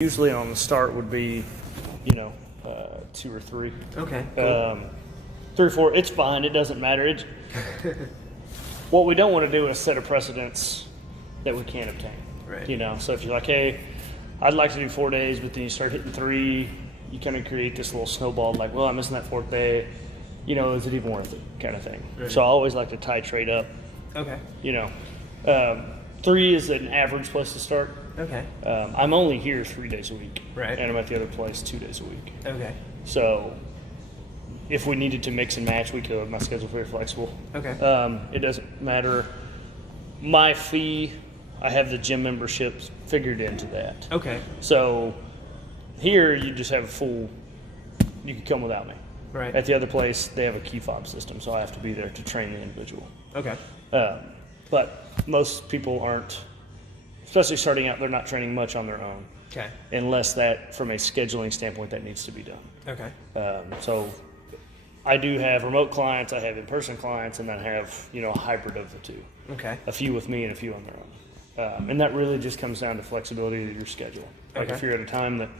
Usually on the start would be, 2 or 3. Okay. Cool. 3 or 4, it's fine. It doesn't matter. What we don't want to do is set a precedence that we can't obtain. Right. So if you're like, hey, I'd like to do 4 days, but then you start hitting 3, you kind of create this little snowball, like, well, I'm missing that 4th day. Is it even worth it, kind of thing. Right. So I always like to titrate up. Okay. 3 is an average place to start. Okay. I'm only here 3 days a week. Right. And I'm at the other place 2 days a week. Okay. So if we needed to mix and match, we could. My schedule's very flexible. Okay. It doesn't matter. My fee, I have the gym memberships figured into that. Okay. So here you just have you can come without me. Right. At the other place, they have a key fob system, so I have to be there to train the individual. Okay. But most people aren't, especially starting out, they're not training much on their own. Okay. Unless that, from a scheduling standpoint, that needs to be done. Okay. So I do have remote clients, I have in-person clients, and then I have, a hybrid of the two. Okay. A few with me and a few on their own. And that really just comes down to flexibility of your schedule. Like Okay. if you're at a time that,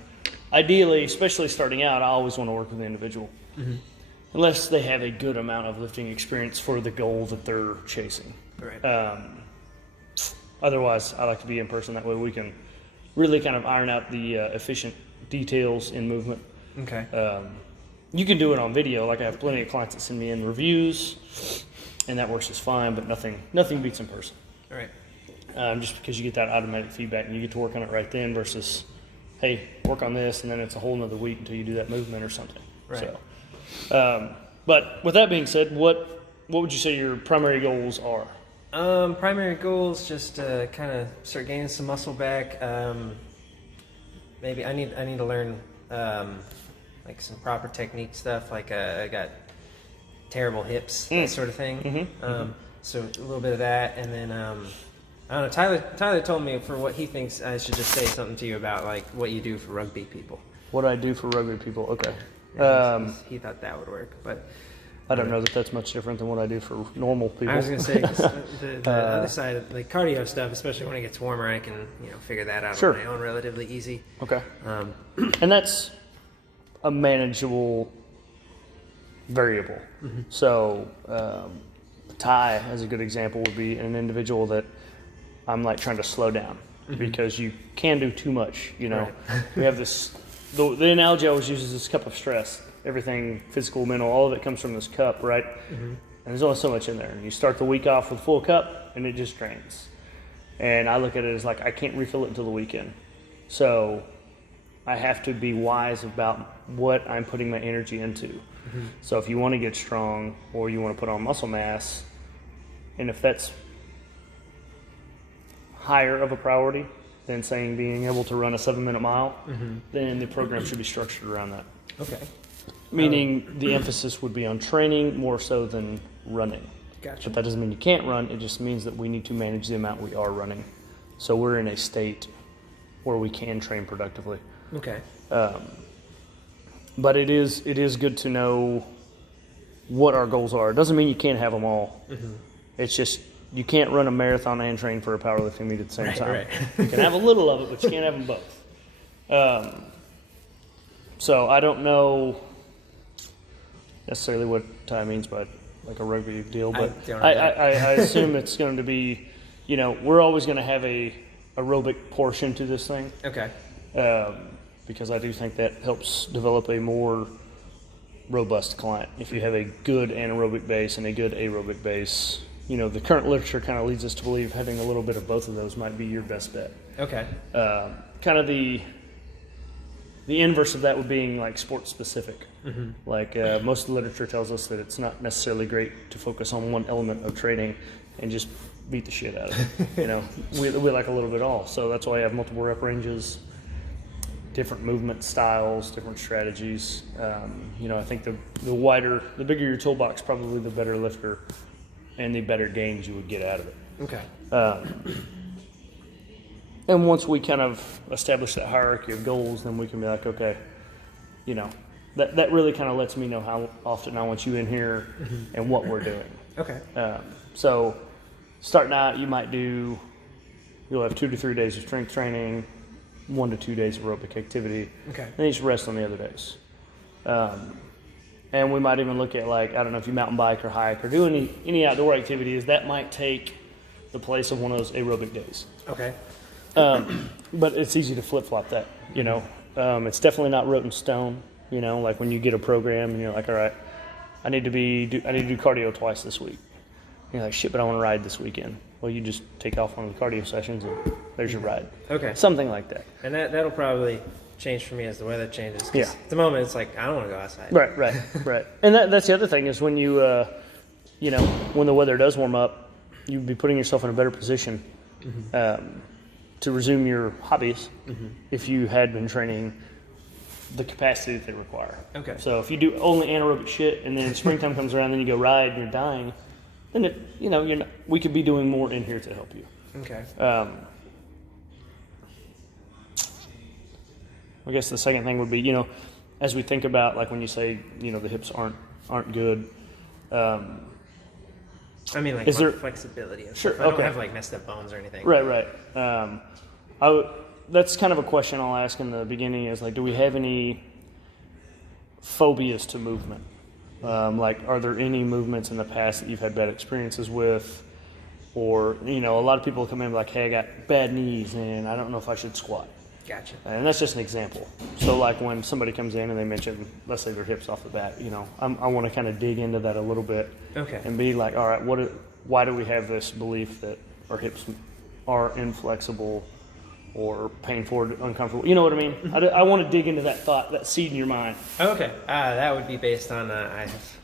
ideally, especially starting out, I always want to work with the individual. Mm-hmm. Unless they have a good amount of lifting experience for the goal that they're chasing. Right. Otherwise, I like to be in person. That way we can really kind of iron out the efficient details in movement. Okay. You can do it on video. Like I have plenty of clients that send me in reviews, and that works just fine, but nothing beats in person. All right. Just because you get that automatic feedback and you get to work on it right then versus, hey, work on this, and then it's a whole nother week until you do that movement or something. Right. So, but with that being said, what would you say your primary goals are? Primary goals, just to kind of start gaining some muscle back. Maybe I need to learn like some proper technique stuff. Like I got terrible hips, that sort of thing. Mm-hmm. So a little bit of that, and then I don't know. Tyler told me for what he thinks I should just say something to you about like what you do for rugby people. What I do for rugby people? Okay. Yeah, he thought that would work, but I don't know that that's much different than what I do for normal people. I was going to say, 'cause the other side of the cardio stuff, especially when it gets warmer, I can figure that out Sure. on my own relatively easy. Okay. And that's a manageable variable. Mm-hmm. So Ty, as a good example, would be an individual that I'm like trying to slow down because you can do too much. Right. We have this. The analogy I always use is this cup of stress. Everything, physical, mental, all of it comes from this cup, right? Mm-hmm. And there's only so much in there. And you start the week off with a full cup, and it just drains. And I look at it as like I can't refill it until the weekend. So I have to be wise about what I'm putting my energy into. Mm-hmm. So if you want to get strong or you want to put on muscle mass, and if that's higher of a priority than saying being able to run a 7-minute mile, then the program should be structured around that. Okay. Meaning the emphasis would be on training more so than running. Gotcha. But that doesn't mean you can't run. It just means that we need to manage the amount we are running. So we're in a state where we can train productively. Okay. But it is good to know what our goals are. It doesn't mean you can't have them all. Mm-hmm. It's just you can't run a marathon and train for a powerlifting meet at the same time. Right. You can have a little of it, but you can't have them both. So I don't know necessarily what Ty means by like a rugby deal, but I assume it's going to be, we're always going to have a aerobic portion to this thing. Okay. Because I do think that helps develop a more robust client. If you have a good anaerobic base and a good aerobic base, the current literature kind of leads us to believe having a little bit of both of those might be your best bet. Okay. Kind of the inverse of that would being like sports specific. Mm-hmm. Like most of the literature tells us that it's not necessarily great to focus on one element of training and just beat the shit out of it. We like a little bit all. So that's why I have multiple rep ranges, different movement styles, different strategies. I think the bigger your toolbox, probably the better lifter and the better gains you would get out of it. Okay. And once we kind of establish that hierarchy of goals, then we can be like, okay, that really kind of lets me know how often I want you in here and what we're doing. Okay. So starting out, you'll have 2 to 3 days of strength training, 1 to 2 days aerobic activity. Okay. Then you just rest on the other days. And we might even look at, like, I don't know if you mountain bike or hike or do any outdoor activities, that might take the place of one of those aerobic days. Okay. But it's easy to flip-flop that, you know. It's definitely not wrote in stone, you know, like when you get a program and you're like, all right, I need to do cardio twice this week. And you're like, shit, but I want to ride this weekend. Well, you just take off one of the cardio sessions and there's your ride. Okay. Something like that. And that'll probably change for me as the weather changes. 'Cause Yeah. at the moment, it's like, I don't want to go outside. Right. And that's the other thing is when you, you know, when the weather does warm up, you'd be putting yourself in a better position to resume your hobbies if you had been training the capacity that they require. Okay. So if you do only anaerobic shit and then springtime comes around, then you go ride and you're dying, then we could be doing more in here to help you. Okay. I guess the second thing would be, you know, as we think about, like when you say, you know, the hips aren't good. I mean, like is there flexibility and sure, stuff. I don't okay. have like messed up bones or anything. Right. That's kind of a question I'll ask in the beginning is, like, do we have any phobias to movement? Like, are there any movements in the past that you've had bad experiences with? Or, you know, a lot of people come in like, hey, I got bad knees and I don't know if I should squat. Gotcha. And that's just an example. So, like, when somebody comes in and they mention, let's say, their hips off the bat, you know, I want to kind of dig into that a little bit. Okay. And be like, all right, why do we have this belief that our hips are inflexible or painful or uncomfortable? You know what I mean? I want to dig into that thought, that seed in your mind. Okay. That would be based on I have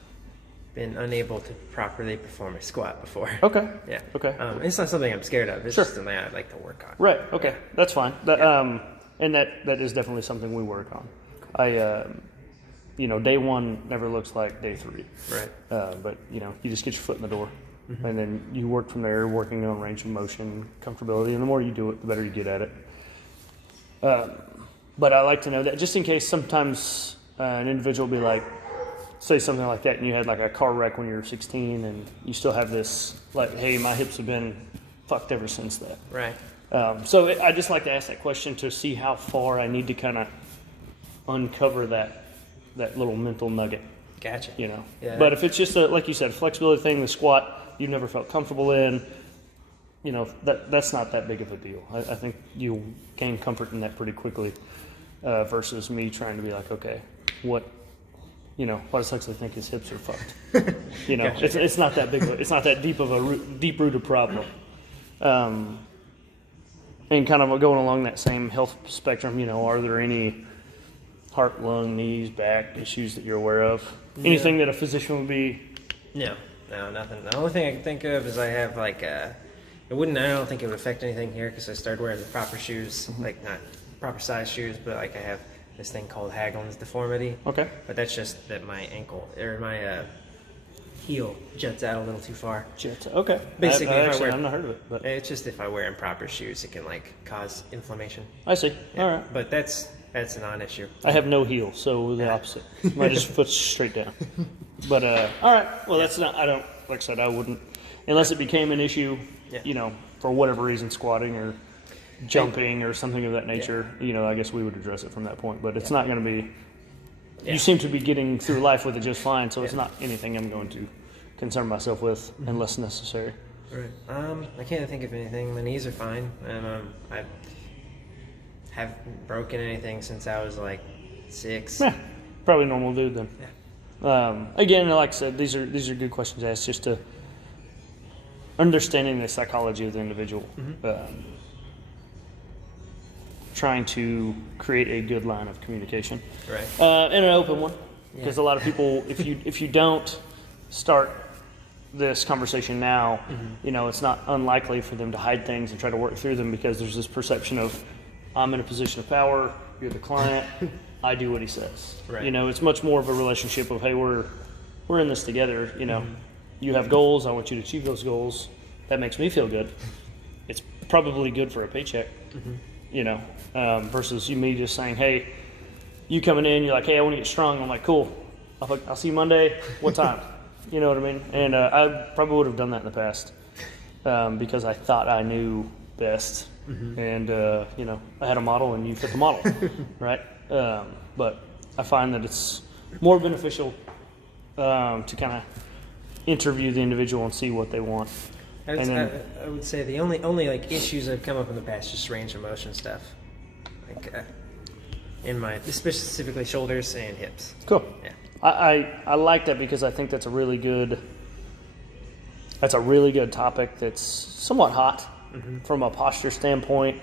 been unable to properly perform a squat before. Okay. Yeah. Okay. It's not something I'm scared of. It's Sure. just something I'd like to work on. Right. Okay. That's fine. That, Yeah. And that is definitely something we work on. You know, day one never looks like day 3. Right. But, you know, you just get your foot in the door. And then you work from there, working on range of motion, comfortability, and the more you do it, the better you get at it. But I like to know that just in case sometimes an individual will be like, say something like that, and you had like a car wreck when you were 16, and you still have this, like, hey, my hips have been fucked ever since that. Right. So I just like to ask that question to see how far I need to kind of uncover that little mental nugget. Gotcha. You know, Yeah. But if it's just like you said, flexibility thing, the squat you've never felt comfortable in, you know, that's not that big of a deal. I think you'll gain comfort in that pretty quickly, versus me trying to be like, okay, why does Huxley think his hips are fucked? You know, Gotcha. it's not that big. It's not that deep of a deep-rooted problem. And kind of going along that same health spectrum, you know, are there any heart, lung, knees, back issues that you're aware of? Anything that a physician would be? No, nothing. The only thing I can think of is I have like I don't think it would affect anything here because I started wearing the proper shoes, like not proper size shoes, but like I have this thing called Haglund's deformity. Okay. But that's just that my ankle or my heel juts out a little too far. Okay. Basically, I've not heard of it, but It's just if I wear improper shoes, it can like cause inflammation. I see. Yeah. All right. But that's a non-issue. I have no heel, so the opposite. My just foot's straight down. But all right. Well, that's not. I don't. Like I said, I wouldn't unless it became an issue. Yeah. You know, for whatever reason, squatting or jumping or something of that nature. You know, I guess we would address it from that point. But it's not going to be. Yeah. You seem to be getting through life with it just fine, so it's Yeah. not anything I'm going to concern myself with unless necessary. Right. I can't think of anything. My knees are fine, and I haven't broken anything since I was like 6. Yeah, probably normal dude then. Yeah. Again, like I said, these are good questions to ask, just to understanding the psychology of the individual, trying to create a good line of communication, Right. and an open one, because Yeah. a lot of people, if you don't start this conversation now, you know, it's not unlikely for them to hide things and try to work through them because there's this perception of, I'm in a position of power, you're the client, I do what he says. Right. You know, it's much more of a relationship of, hey, we're in this together, you know. You have goals, I want you to achieve those goals. That makes me feel good. It's probably good for a paycheck, you know, versus me just saying, hey, you coming in, you're like, hey, I want to get strong. I'm like, cool. I'll see you Monday. What time? You know what I mean? And I probably would have done that in the past because I thought I knew best and you know, I had a model and you fit the model, right? But I find that it's more beneficial to kind of interview the individual and see what they want. I would say the only like issues that have come up in the past just range of motion stuff, like in my specifically shoulders and hips. Cool. Yeah. I like that because I think that's a really good topic that's somewhat hot from a posture standpoint.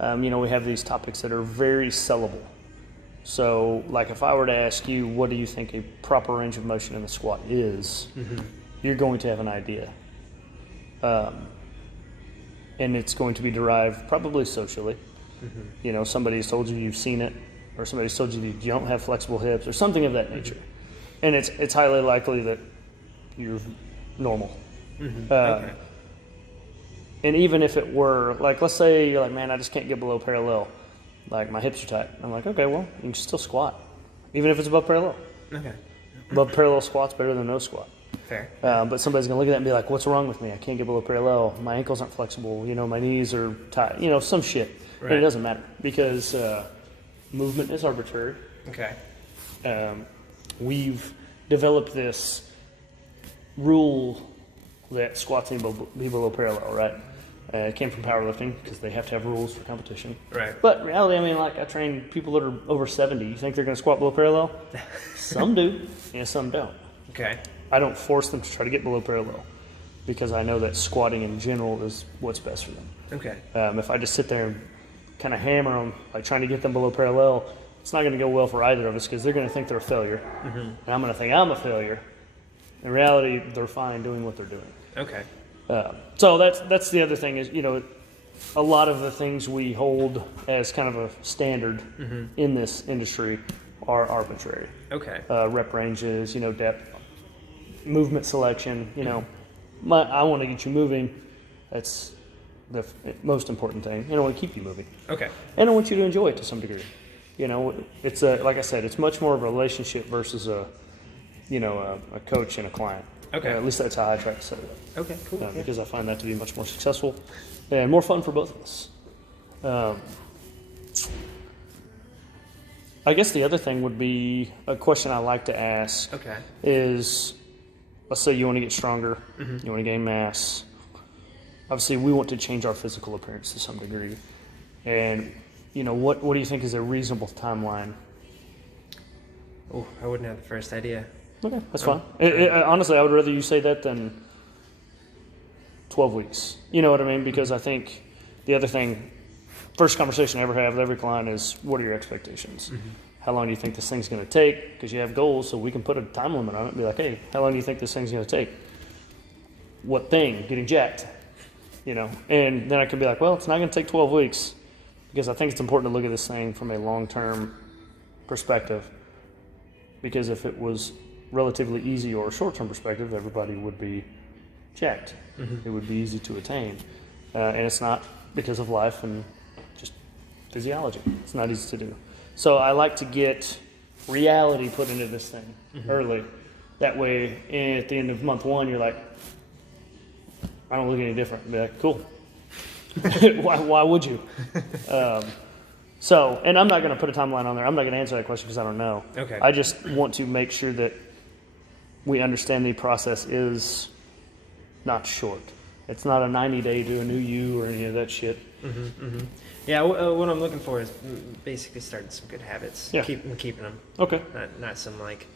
You know, we have these topics that are very sellable. So, like if I were to ask you, what do you think a proper range of motion in the squat is, you're going to have an idea. And it's going to be derived probably socially. You know, somebody's told you you've seen it, or somebody's told you you don't have flexible hips, or something of that nature. And it's highly likely that you're normal. Okay. And even if it were, like, let's say you're like, man, I just can't get below parallel. Like, my hips are tight. I'm like, okay, well, you can still squat, even if it's above parallel. Okay. Above parallel squat's better than no squat. Fair. But somebody's going to look at that and be like, what's wrong with me? I can't get below parallel. My ankles aren't flexible. You know, my knees are tight. You know, some shit. Right. And it doesn't matter because movement is arbitrary. Okay. We've developed this rule that squats need to be below parallel, right? It came from powerlifting because they have to have rules for competition. Right. But in reality, I mean, like I train people that are over 70. You think they're going to squat below parallel? Some do, and some don't. Okay. I don't force them to try to get below parallel because I know that squatting in general is what's best for them. Okay. If I just sit there and kind of hammer them, like trying to get them below parallel, it's not going to go well for either of us because they're going to think they're a failure, and I'm going to think I'm a failure. In reality, they're fine doing what they're doing. Okay. So that's the other thing is, you know, a lot of the things we hold as kind of a standard in this industry are arbitrary. Okay. Rep ranges, you know, depth, movement selection, you know. I want to get you moving. That's the most important thing. And I want to keep you moving. Okay. And I want you to enjoy it to some degree. You know, it's like I said, it's much more of a relationship versus a coach and a client. Okay. At least that's how I try to set it up. Okay. Cool. Yeah. Because I find that to be much more successful and more fun for both of us. I guess the other thing would be a question I like to ask Okay. is, let's say you want to get stronger, you want to gain mass. Obviously, we want to change our physical appearance to some degree. And, you know, what do you think is a reasonable timeline? Oh, I wouldn't have the first idea. Okay, that's fine. Honestly, I would rather you say that than 12 weeks. You know what I mean? Because I think the other thing, first conversation I ever have with every client is, what are your expectations? How long do you think this thing's going to take? Because you have goals, so we can put a time limit on it and be like, hey, how long do you think this thing's going to take? What thing? Getting jacked. You know? And then I can be like, well, it's not going to take 12 weeks. Because I think it's important to look at this thing from a long-term perspective. Because if it was relatively easy or a short-term perspective, everybody would be jacked. It would be easy to attain. And it's not because of life and just physiology. It's not easy to do. So I like to get reality put into this thing early. That way, at the end of month one, you're like, I don't look any different. Be like, cool. why would you? So, and I'm not going to put a timeline on there. I'm not going to answer that question because I don't know. Okay. I just want to make sure that we understand the process is not short. It's not a 90-day to a new you or any of that shit. Yeah, what I'm looking for is basically starting some good habits. Yeah. Keeping them. Okay. Not some like,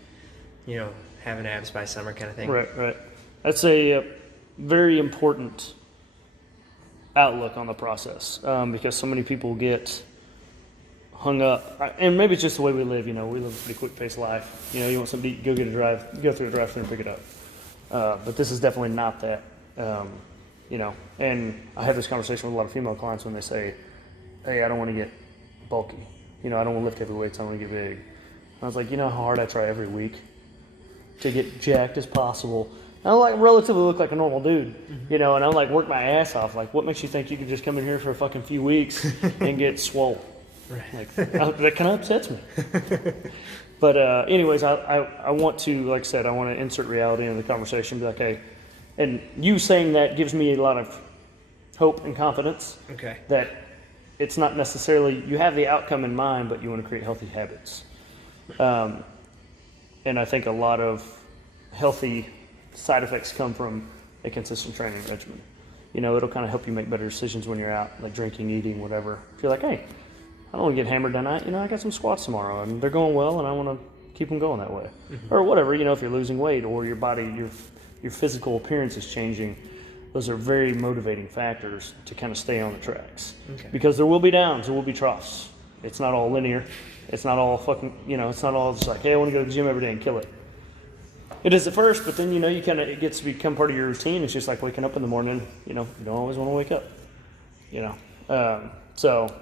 you know, having abs by summer kind of thing. Right. That's a very important outlook on the process because so many people get hung up, and maybe it's just the way we live. You know, we live a pretty quick-paced life. You know, you want something to eat, go get a drive, go through a drive-thru and pick it up. But this is definitely not that. You know, and I have this conversation with a lot of female clients when they say, hey, I don't want to get bulky. You know, I don't want to lift heavy weights. I want to get big. And I was like, you know how hard I try every week to get jacked as possible. And I like relatively look like a normal dude, you know, and I'm like work my ass off. Like, what makes you think you could just come in here for a fucking few weeks and get swole? Right. Like, that kind of upsets me. But anyways, I want to, like I said, I want to insert reality into the conversation. Be like, hey, and you saying that gives me a lot of hope and confidence Okay. that it's not necessarily, you have the outcome in mind, but you want to create healthy habits. And I think a lot of healthy side effects come from a consistent training regimen. You know, it'll kind of help you make better decisions when you're out, like drinking, eating, whatever. If you're like, hey, I don't want to get hammered tonight. You know, I got some squats tomorrow, and they're going well, and I want to keep them going that way. Or whatever, you know, if you're losing weight or your body, your physical appearance is changing, those are very motivating factors to kind of stay on the tracks. Okay. Because there will be downs, there will be troughs. It's not all linear. It's not all fucking, you know, it's not all just like, hey, I want to go to the gym every day and kill it. It is at first, but then, you know, it gets to become part of your routine. It's just like waking up in the morning, you know, you don't always want to wake up, you know. So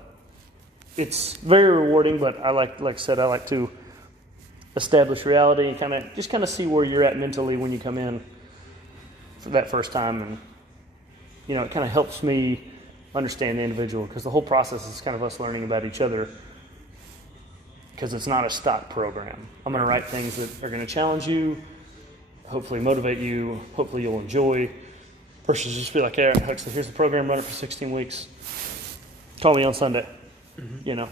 it's very rewarding, but like I said, I like to establish reality and kind of see where you're at mentally when you come in for that first time. And, you know, it kind of helps me understand the individual, because the whole process is kind of us learning about each other, because it's not a stock program. I'm going to write things that are going to challenge you, hopefully motivate you, hopefully you'll enjoy, versus just be like, hey, Huxley, here's the program, run it for 16 weeks. Call me on Sunday, you know.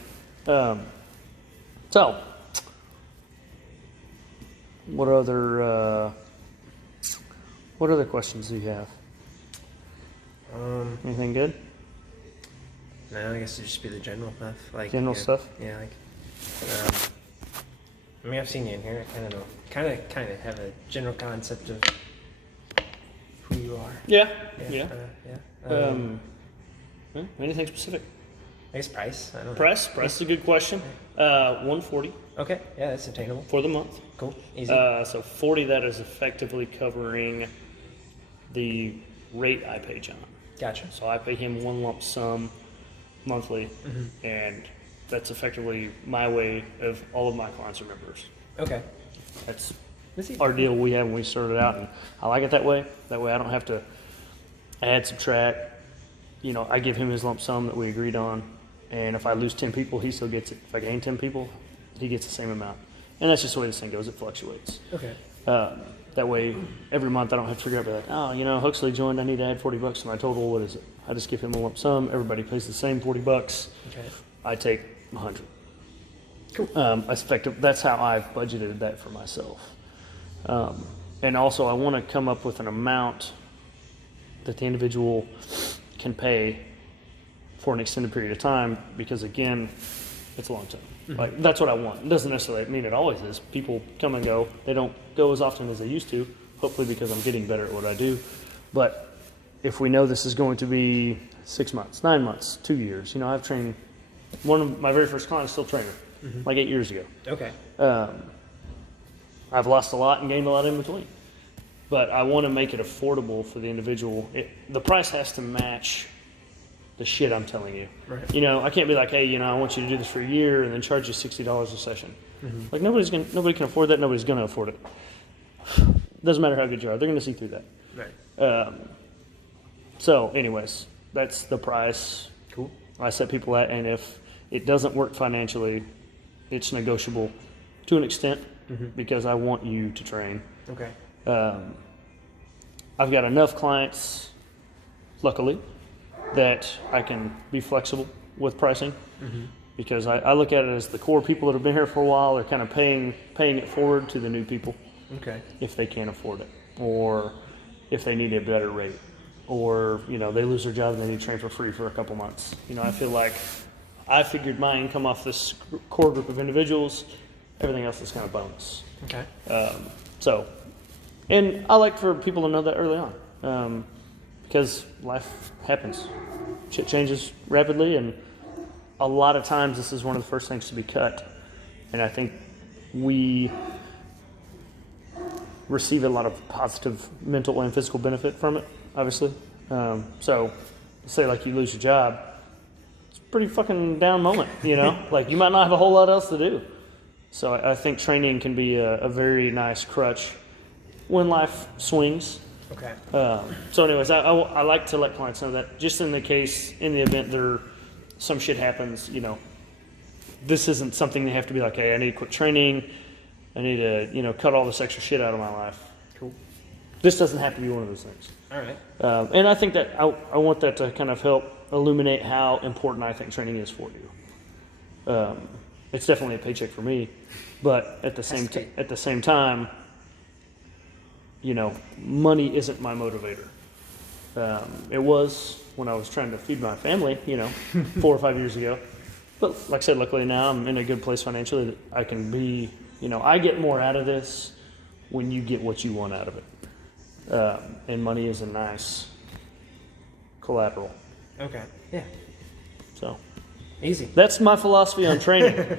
So, what other questions do you have? Anything good? No, I guess it'd just be the general stuff. Like General stuff? Yeah, like. I mean, I've seen you in here. I kind of know, kind of have a general concept of who you are. Yeah. Anything specific? I guess price. I don't know. Price is a good question. $140 Okay, yeah, that's attainable. for the month. Cool, easy. So $40, that is effectively covering the rate I pay John. Gotcha. So I pay him one lump sum monthly, and that's effectively my way of all of my clients are members. Okay. That's Let's see. our deal we had when we started out, and I like it that way. That way I don't have to add, subtract. You know, I give him his lump sum that we agreed on, and if I lose 10 people, he still gets it. If I gain 10 people, he gets the same amount. And that's just the way this thing goes. It fluctuates. Okay. That way, every month I don't have to figure out, be like, oh, you know, Huxley joined, I need to add $40 to my total. What is it? I just give him a lump sum. Everybody pays the same $40. Okay. I take 100. Cool. That's effective. That's how I've budgeted that for myself. And also, I want to come up with an amount that the individual can pay for an extended period of time, because again, it's long term. Like, that's what I want. It doesn't necessarily mean it always is. People come and go. They don't go as often as they used to, hopefully because I'm getting better at what I do. But if we know this is going to be 6 months, 9 months, 2 years, you know, I've trained, one of my very first clients, still trainer, like 8 years ago. Okay. I've lost a lot and gained a lot in between. But I want to make it affordable for the individual. The price has to match the shit I'm telling you. Right. You know, I can't be like, hey, you know, I want you to do this for a year and then charge you $60 a session. Like, nobody can afford that. Nobody's going to afford it. Doesn't matter how good you are. They're going to see through that. Right. So, anyways, that's the price Cool. I set people at, and if it doesn't work financially, it's negotiable to an extent, because I want you to train. Okay. I've got enough clients, luckily, that I can be flexible with pricing, because I look at it as the core people that have been here for a while. They're kind of paying it forward to the new people Okay. if they can't afford it, or if they need a better rate, or, you know, they lose their job and they need to train for free for a couple months. You know, I feel like I figured my income off this core group of individuals. Everything else is kind of bonus. Okay. And I like for people to know that early on, because life happens. Shit changes rapidly, and a lot of times this is one of the first things to be cut. And I think we receive a lot of positive mental and physical benefit from it, obviously. So, say like you lose your job, it's a pretty fucking down moment, you know? Like, you might not have a whole lot else to do. So I think training can be a very nice crutch when life swings. Okay. So anyways, I like to let clients know that, just in the event some shit happens, you know, this isn't something they have to be like, hey, I need to quit training. I need to, you know, cut all this extra shit out of my life. Cool. This doesn't have to be one of those things. All right. And I think that I want that to kind of help illuminate how important I think training is for you. It's definitely a paycheck for me, but at the same time, you know, money isn't my motivator. It was when I was trying to feed my family, you know, 4 or 5 years ago. But like I said, luckily now I'm in a good place financially that I can be, you know, I get more out of this when you get what you want out of it. And money is a nice collateral. Okay. Yeah. So Easy. that's my philosophy on training.